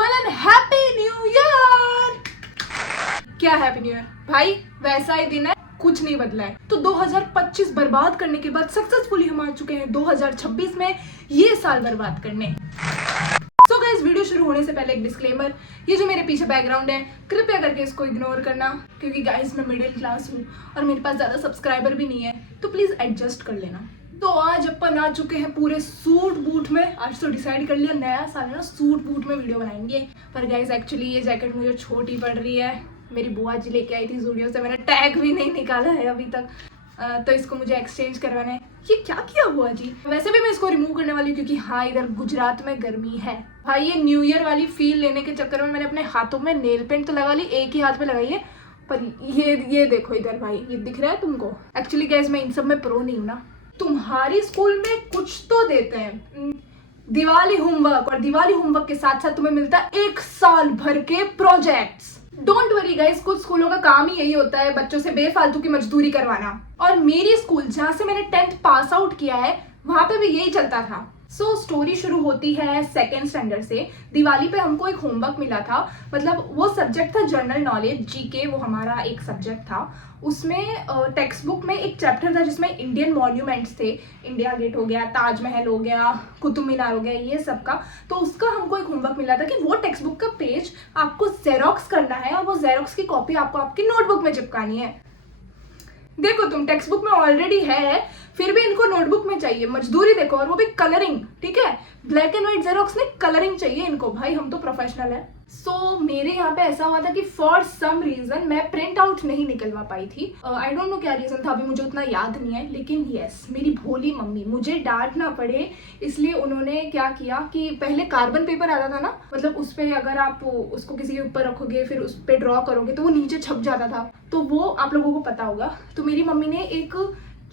Everyone and happy new year. क्या happy new year भाई, वैसा ही दिन है, कुछ नहीं बदला है। तो 2025 बर्बाद करने के बाद सक्सेसफुली हम आ चुके हैं 2026 में ये साल बर्बाद करने। सो गाइस, वीडियो शुरू होने से पहले एक डिस्क्लेमर, ये जो मेरे पीछे बैकग्राउंड है कृपया करके इसको इग्नोर करना, क्योंकि गाइस मैं मिडिल क्लास हूँ और मेरे पास ज़्यादा सब्सक्राइबर भी नहीं है, तो प्लीज़ एडजस्ट कर लेना। तो आज अपन आ चुके हैं पूरे सूट बूट में। आज तो डिसाइड कर लिया नया साल है ना, सूट बूट में वीडियो बनाएंगे। पर गाइस एक्चुअली ये जैकेट मुझे छोटी पड़ रही है, मेरी बुआ जी लेके आई थी ज़ूडियो से, मैंने टैग भी नहीं निकाला है अभी तक, तो इसको मुझे एक्सचेंज करवाना है। ये क्या किया बुआ जी? वैसे भी मैं इसको रिमूव करने वाली हूँ क्योंकि हाँ, इधर गुजरात में गर्मी है भाई। ये न्यू ईयर वाली फील लेने के चक्कर में मैंने अपने हाथों में नेल पेंट तो लगा ली, एक ही हाथ पे लगाई है, पर ये देखो इधर भाई, ये दिख रहा है तुमको? एक्चुअली गाइस मैं इन सब में प्रो नहीं हूँ ना। तुम्हारी स्कूल में कुछ तो देते हैं दिवाली होमवर्क, और दिवाली होमवर्क के साथ साथ तुम्हें मिलता है 1 साल भर के प्रोजेक्ट्स। डोंट वरी गाइस, कुछ स्कूलों का काम ही यही होता है बच्चों से बेफालतू की मजदूरी करवाना। और मेरी स्कूल जहाँ से मैंने 10th पास आउट किया है वहां पे भी यही चलता था। सो स्टोरी शुरू होती है 2nd स्टैंडर्ड से। दिवाली पे हमको एक होमवर्क मिला था, मतलब वो सब्जेक्ट था जनरल नॉलेज, जीके, वो हमारा एक सब्जेक्ट था। उसमें टेक्स्ट बुक में एक चैप्टर था जिसमें इंडियन मॉन्यूमेंट्स थे, इंडिया गेट हो गया, ताजमहल हो गया, कुतुब मीनार हो गया, ये सब का। तो उसका हमको एक होमवर्क मिला था कि वो टेक्स्ट बुक का पेज आपको जेरोक्स करना है और वो जेरोक्स की कॉपी आपको आपकी नोटबुक में चिपकानी है। देखो तुम टेक्स्ट बुक में ऑलरेडी है, फिर भी इनको नोटबुक में चाहिए, मजदूरी देखो, और वो भी कलरिंग, ठीक है, ब्लैक एंड व्हाइट जेरोक्स में कलरिंग चाहिए इनको। भाई हम तो प्रोफेशनल है। सो मेरे यहाँ पे ऐसा हुआ था कि फॉर सम रीजन मैं प्रिंट आउट नहीं निकलवा पाई थी। आई डोंट नो क्या रीजन था, अभी मुझे उतना याद नहीं है, लेकिन यस, मेरी भोली मम्मी, मुझे डांट ना पड़े इसलिए उन्होंने क्या किया कि पहले कार्बन पेपर आता था ना, मतलब उस पर अगर आप उसको किसी के ऊपर रखोगे फिर उस पर ड्रॉ करोगे तो वो नीचे छप जाता था, तो वो आप लोगों को पता होगा। तो मेरी मम्मी ने एक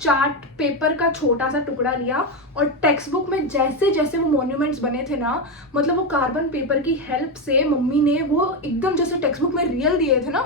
चार्ट पेपर का छोटा सा टुकड़ा लिया और टेक्स्ट बुक में जैसे जैसे वो मॉन्यूमेंट्स बने थे ना, मतलब वो कार्बन पेपर की हेल्प से मम्मी ने वो एकदम जैसे टेक्स्ट बुक में रियल दिए थे ना,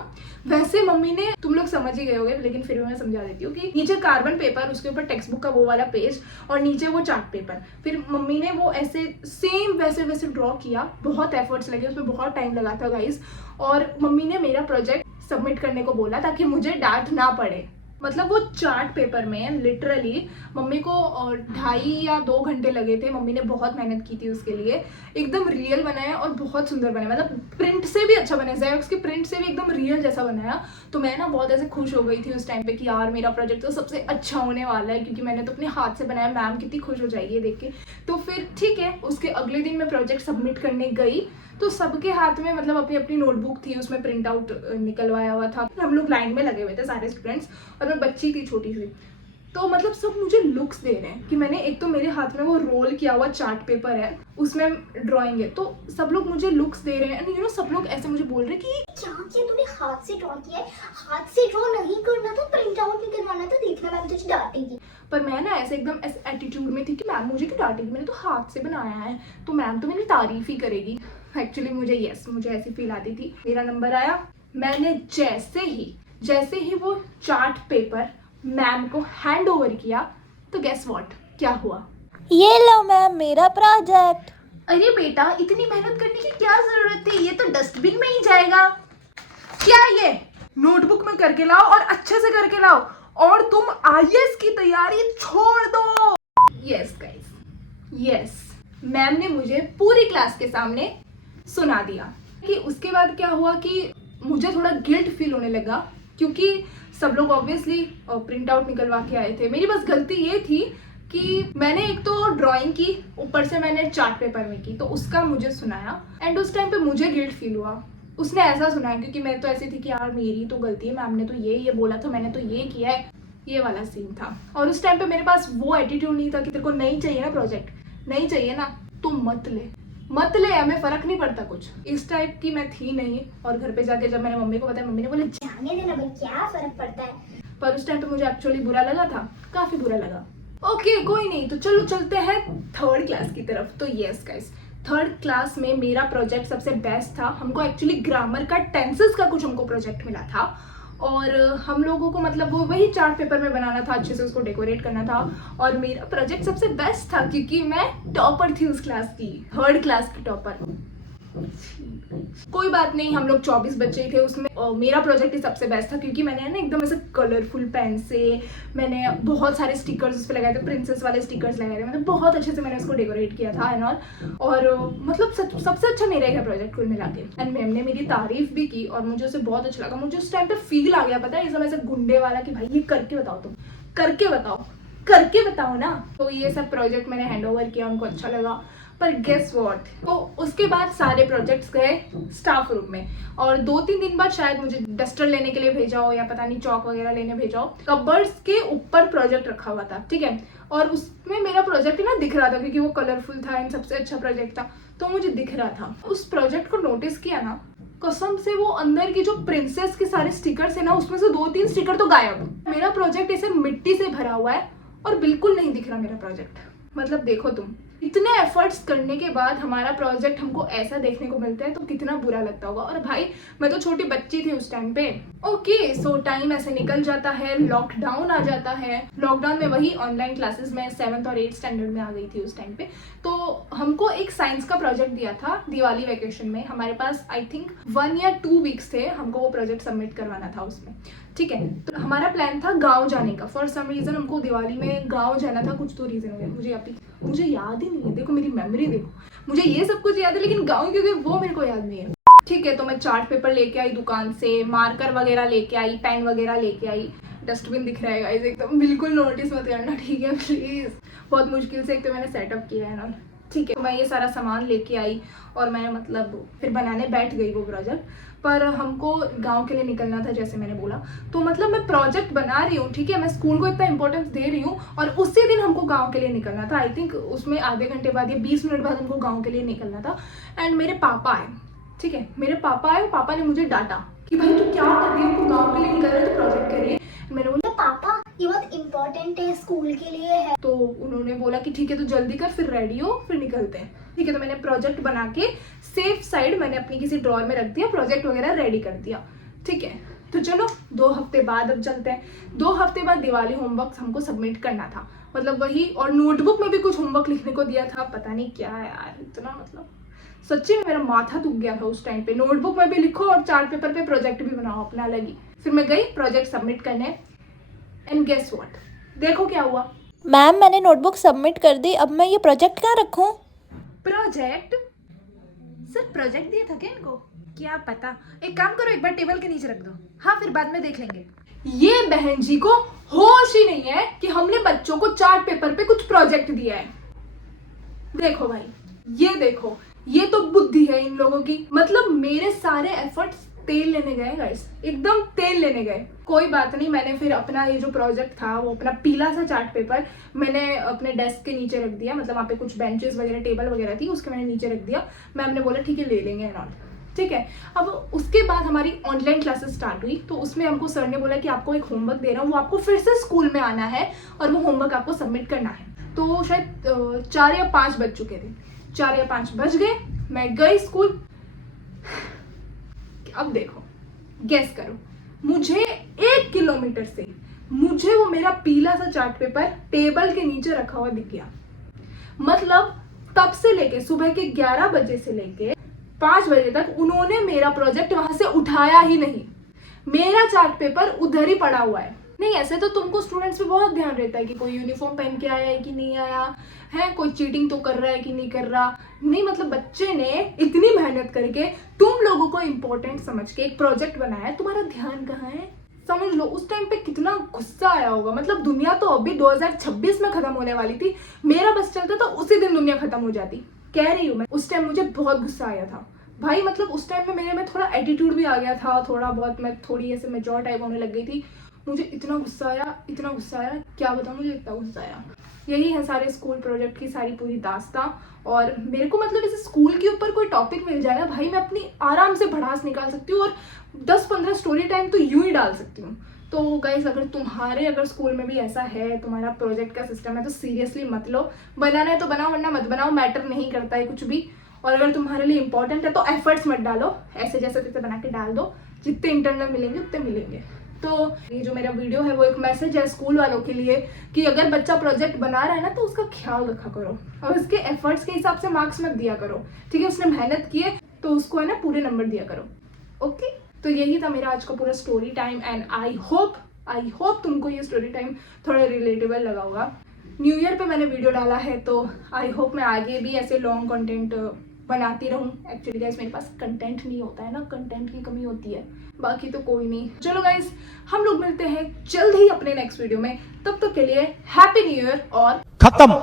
वैसे मम्मी ने, तुम लोग समझ ही गए होगे लेकिन फिर भी मैं समझा देती हूँ कि नीचे कार्बन पेपर, उसके ऊपर टेक्स्ट बुक का वो वाला पेज और नीचे वो चार्ट पेपर, फिर मम्मी ने वो ऐसे सेम वैसे वैसे ड्रॉ किया। बहुत एफर्ट्स लगे, उसमें बहुत टाइम लगा था गाइस। और मम्मी ने मेरा प्रोजेक्ट सबमिट करने को बोला ताकि मुझे डांट ना पड़े। मतलब वो चार्ट पेपर में लिटरली मम्मी को 2.5 या 2 घंटे लगे थे। मम्मी ने बहुत मेहनत की थी उसके लिए, एकदम रियल बनाया और बहुत सुंदर बनाया, मतलब प्रिंट से भी अच्छा बनाया, जेरोक्स की प्रिंट से भी एकदम रियल जैसा बनाया। तो मैं ना बहुत ऐसे खुश हो गई थी उस टाइम पे कि यार मेरा प्रोजेक्ट तो सबसे अच्छा होने वाला है, क्योंकि मैंने तो अपने हाथ से बनाया, मैम कितनी खुश हो जाएगी देख के। तो फिर ठीक है, उसके अगले दिन मैं प्रोजेक्ट सबमिट करने गई तो सबके हाथ में मतलब अपनी अपनी नोटबुक थी, उसमें प्रिंट आउट निकलवाया हुआ था। हम लोग लाइन में लगे हुए थे सारे स्टूडेंट्स, और मैं बच्ची थी छोटी सी, तो मतलब सब मुझे लुक्स दे रहे हैं कि मैंने, एक तो मेरे हाथ में वो रोल किया हुआ चार्ट पेपर है, उसमें ड्राइंग है, तो सब लोग मुझे लुक्स दे रहे हैं। एंड यू नो, सब लोग ऐसे मुझे बोल रहे हैं कि क्या किया तूने, हाथ से ड्रॉ किया है? हाथ से ड्रॉ नहीं करना था, प्रिंट आउट निकलवाना था, देखना मैम तुझे डांटेगी। पर मैं ना ऐसे एकदम ऐसे एटीट्यूड में थी कि मैम मुझे क्यों डांटेगी, मैंने तो हाथ से बनाया है, तो मैम तो मेरी तारीफ ही करेगी। एक्चुअली मुझे ऐसी फील आती थी। मेरा नंबर आया, मैंने जैसे ही वो चार्ट पेपर मैम को हैंड ओवर किया, तो गेस व्हाट, क्या हुआ? ये लो मैम मेरा प्रोजेक्ट। अरे बेटा, इतनी मेहनत करने की क्या जरूरत थी, ये तो डस्टबिन में ही जाएगा। क्या ये नोटबुक में करके लाओ और अच्छे से करके लाओ, और तुम आईएएस की तैयारी छोड़ दो। यस गाइस, यस, मैम ने मुझे पूरी क्लास के सामने सुना दिया। कि उसके बाद क्या हुआ कि मुझे थोड़ा गिल्ट फील होने लगा, क्योंकि सब लोग ऑब्वियसली प्रिंट आउट निकलवा के आए थे। मेरी बस गलती ये थी कि मैंने एक तो ड्राइंग की, ऊपर से मैंने चार्ट पेपर में की, तो उसका मुझे सुनाया। एंड उस टाइम पे मुझे गिल्ट फील हुआ, उसने ऐसा सुनाया, क्योंकि मैं तो ऐसी थी कि यार मेरी तो गलती है, मैम ने तो ये बोला था, मैंने तो ये किया है, ये वाला सीन था। और उस टाइम पे मेरे पास वो एटीट्यूड नहीं था कि तेरे को नहीं चाहिए ना प्रोजेक्ट, नहीं चाहिए ना तो मत ले, हमें फर्क नहीं पड़ता कुछ, इस टाइप की मैं थी नहीं। और घर पे जाके जब मैंने मम्मी को बताया, मम्मी ने बोले जाने देना भाई, क्या फर्क पड़ता है। पर उस टाइम पे मुझे एक्चुअली बुरा लगा था, काफी बुरा लगा। ओके कोई नहीं, तो चलो चलते हैं 3rd क्लास की तरफ। तो यस गाइस, 3rd क्लास में मेरा प्रोजेक्ट सबसे बेस्ट था। हमको एक्चुअली ग्रामर का, टेंसेस का कुछ हमको प्रोजेक्ट मिला था, और हम लोगों को मतलब वो वही चार्ट पेपर में बनाना था, अच्छे से उसको डेकोरेट करना था। और मेरा प्रोजेक्ट सबसे बेस्ट था क्योंकि मैं टॉपर थी उस क्लास की, 3rd क्लास की टॉपर। कोई बात नहीं, हम लोग 24 बच्चे थे उसमें। मेरा प्रोजेक्ट ही सबसे बेस्ट था क्योंकि मैंने ना एकदम ऐसे कलरफुल पेन से मैंने बहुत सारे स्टिकर्स उस पर लगाए थे, प्रिंसेस वाले स्टिकर्स लगाए थे, मतलब बहुत अच्छे से मैंने उसको डेकोरेट किया था एंड ऑल। और मतलब सबसे अच्छा मेरा ही था प्रोजेक्ट कुल मिला के। एंड मैम ने मेरी तारीफ भी की और मुझे उसे बहुत अच्छा लगा। मुझे उस टाइम पे फील आ गया, पता है, एकदम ऐसे गुंडे वाला कि भाई ये करके बताओ, तुम करके बताओ ना। तो ये सब प्रोजेक्ट मैंने हैंड ओवर किया, उनको अच्छा लगा। पर गेस व्हाट, तो उसके बाद सारे प्रोजेक्ट्स गए स्टाफ रूम में और 2-3 दिन बाद शायद मुझे डस्टर लेने के लिए भेजा हो या पता नहीं चौक वगैरह लेने भेजा हो। कबर्ड्स के ऊपर प्रोजेक्ट रखा हुआ था, ठीक है, और उसमें मेरा प्रोजेक्ट ना दिख रहा था क्योंकि वो कलरफुल था एंड सबसे अच्छा प्रोजेक्ट था, तो मुझे दिख रहा था। उस प्रोजेक्ट को नोटिस किया ना, कसम से वो अंदर की जो प्रिंसेस के सारे स्टिकर्स है ना, उसमें से 2-3 स्टिकर तो गायब। मेरा प्रोजेक्ट ऐसे मिट्टी से भरा हुआ है और बिल्कुल नहीं दिख रहा मेरा प्रोजेक्ट। मतलब देखो तुम, इतने एफर्ट्स करने के बाद हमारा प्रोजेक्ट हमको ऐसा देखने को मिलता है तो कितना बुरा लगता होगा। और भाई मैं तो छोटी बच्ची थी उस टाइम पे। ओके, सो टाइम ऐसे निकल जाता है, लॉकडाउन आ जाता है। लॉकडाउन में वही ऑनलाइन क्लासेस में 7th और 8th स्टैंडर्ड में आ गई थी उस टाइम पे। तो हमको एक साइंस का प्रोजेक्ट दिया था दिवाली वेकेशन में। हमारे पास आई थिंक 1 या 2 वीक्स थे, हमको वो प्रोजेक्ट सबमिट करवाना था उसमें, ठीक है। तो हमारा प्लान था गांव जाने का। फॉर सम रीजन हमको दिवाली में गांव जाना था, कुछ तो रीजन हो गया, मुझे याद ही नहीं है। देखो मेरी मेमोरी देखो, मुझे ये सब कुछ याद है लेकिन गांव क्योंकि वो मेरे को याद नहीं है, ठीक है। तो मैं चार्ट पेपर लेके आई दुकान से, मार्कर वगैरह लेके आई, पेन वगैरह लेके आई। डस्टबिन दिख रहा है गाइस एकदम, बिल्कुल नोटिस मत करना, ठीक है प्लीज। बहुत मुश्किल से एक तो मैंने सेटअप किया है ना, ठीक है। तो मैं ये सारा सामान लेके आई और मैं मतलब फिर बनाने बैठ गई वो प्रोजेक्ट। पर हमको गांव के लिए निकलना था जैसे मैंने बोला। तो मतलब मैं प्रोजेक्ट बना रही हूँ, ठीक है, मैं स्कूल को इतना इंपॉर्टेंस दे रही हूँ और उसी दिन हमको गांव के लिए निकलना था। आई थिंक उसमें आधे घंटे बाद या 20 मिनट बाद हमको गांव के लिए निकलना था। एंड मेरे पापा आए, ठीक है, मेरे पापा आए। पापा ने मुझे डांटा कि भाई तू क्या कर रही है, तू गाँव के लिए निकल रही है तो प्रोजेक्ट करिए। मैंने बोला पापा ये बहुत इम्पोर्टेंट है, स्कूल के लिए है। तो उन्होंने बोला कि ठीक है तो जल्दी कर, फिर रेडी हो, फिर निकलते हैं, ठीक है। तो मैंने प्रोजेक्ट बना के सेफ साइड मैंने अपनी किसी ड्रॉअर में रख दिया, प्रोजेक्ट वगैरह रेडी कर दिया, ठीक है। तो चलो 2 हफ्ते बाद अब चलते हैं। 2 हफ्ते बाद दिवाली होमवर्क हमको सबमिट करना था, मतलब वही। और नोटबुक में भी कुछ होमवर्क लिखने को दिया था, पता नहीं क्या है यार, इतना मतलब सच्ची में मेरा माथा दुख गया था उस टाइम पे। नोटबुक में भी लिखो और चार्ट पेपर पे प्रोजेक्ट भी बनाओ अपना अलग ही। फिर मैं गई प्रोजेक्ट सबमिट करने एंड गेस व्हाट, देखो क्या हुआ। मैम मैंने नोटबुक सबमिट कर दी, अब मैं ये प्रोजेक्ट कहाँ रखूँ? प्रोजेक्ट? सर प्रोजेक्ट दिया था क्या इनको? क्या पता, एक काम करो, एक बार टेबल के नीचे रख दो, हाँ फिर बाद में देख लेंगे। ये बहन जी को होश ही नहीं है कि हमने बच्चों को चार्ट पेपर पे कुछ प्रोजेक्ट दिया है। देखो भाई, ये देखो, ये तो बुद्धि है इन लोगों की। मतलब मेरे सारे एफर्ट्स तेल लेने गए गाइस, एकदम तेल लेने गए। कोई बात नहीं, मैंने फिर अपना ये जो प्रोजेक्ट था वो अपना पीला सा चार्ट पेपर मैंने अपने डेस्क के नीचे रख दिया। मतलब वहाँ पे कुछ बेंचेस वगैरह टेबल वगैरह थी, उसके मैंने नीचे रख दिया। मैम ने बोला ठीक है ले लेंगे एंड, ठीक है। अब उसके बाद हमारी ऑनलाइन क्लासेस स्टार्ट हुई, तो उसमें हमको सर ने बोला कि आपको एक होमवर्क दे रहा हूँ, वो आपको फिर से स्कूल में आना है और वो होमवर्क आपको सबमिट करना है। तो शायद 4 या 5 बज चुके थे, 4 या 5 बज गए, मैं गई स्कूल। अब देखो, गेस करो, मुझे 1 किलोमीटर से मुझे वो मेरा पीला सा चार्ट पेपर टेबल के नीचे रखा हुआ दिख गया। मतलब तब से लेके सुबह के 11 बजे से लेके 5 बजे तक उन्होंने मेरा प्रोजेक्ट वहां से उठाया ही नहीं। मेरा चार्ट पेपर उधर ही पड़ा हुआ है। नहीं, ऐसे तो तुमको स्टूडेंट्स पे बहुत ध्यान रहता है कि कोई यूनिफॉर्म पहन के आया है कि नहीं आया है, कोई चीटिंग तो कर रहा है कि नहीं कर रहा। नहीं, मतलब बच्चे ने इतनी मेहनत करके तुम लोगों को इम्पोर्टेंट समझ के एक प्रोजेक्ट बनाया है, तुम्हारा ध्यान कहाँ है? समझ लो उस टाइम पे कितना गुस्सा आया होगा। मतलब दुनिया तो अभी 2026 में खत्म होने वाली थी, मेरा बस चलता तो उसी दिन दुनिया खत्म हो जाती। कह रही हूँ मैं, उस टाइम मुझे बहुत गुस्सा आया था भाई। मतलब उस टाइम में मेरे में थोड़ा एटीट्यूड भी आ गया था, थोड़ा बहुत मैं थोड़ी ऐसे मैच्योर टाइप होने लग गई थी। मुझे इतना गुस्सा आया, क्या बताऊँ, मुझे इतना गुस्सा आया। यही है सारे स्कूल प्रोजेक्ट की सारी पूरी दास्तां। और मेरे को मतलब ऐसे स्कूल के ऊपर कोई टॉपिक मिल जाए ना भाई, मैं अपनी आराम से भड़ास निकाल सकती हूँ और 10-15 स्टोरी टाइम तो यूं ही डाल सकती हूँ। तो गाइस, अगर स्कूल में भी ऐसा है, तुम्हारा प्रोजेक्ट का सिस्टम है, तो सीरियसली मत लो। बनाना है तो बनाओ, वरना मत बनाओ, मैटर नहीं करता है कुछ भी। और अगर तुम्हारे लिए इंपॉर्टेंट है तो एफर्ट्स मत डालो, ऐसे जैसे तैसे बना के डाल दो, जितने इंटरनल मिलेंगे उतने मिलेंगे। तो ये जो मेरा वीडियो है वो एक मैसेज है स्कूल वालों के लिए कि अगर बच्चा प्रोजेक्ट बना रहा है ना तो उसका ख्याल रखा करो और उसके एफर्ट्स के हिसाब से मार्क्स मत दिया करो, ठीक है। उसने मेहनत की है, तो उसको है ना पूरे नंबर दिया करो। ओके, तो यही था मेरा आज का पूरा story time and I hope तुमको ये स्टोरी टाइम थोड़ा रिलेटेबल लगा होगा। न्यू ईयर पे मैंने वीडियो डाला है तो आई होप मैं आगे भी ऐसे लॉन्ग कंटेंट बनाती रहूँ। एक्चुअली गाइस मेरे पास कंटेंट नहीं होता है ना, कंटेंट की कमी होती है, बाकी तो कोई नहीं। चलो गाइस, हम लोग मिलते हैं जल्द ही अपने नेक्स्ट वीडियो में, तब तक के लिए हैप्पी न्यू ईयर और खत्म।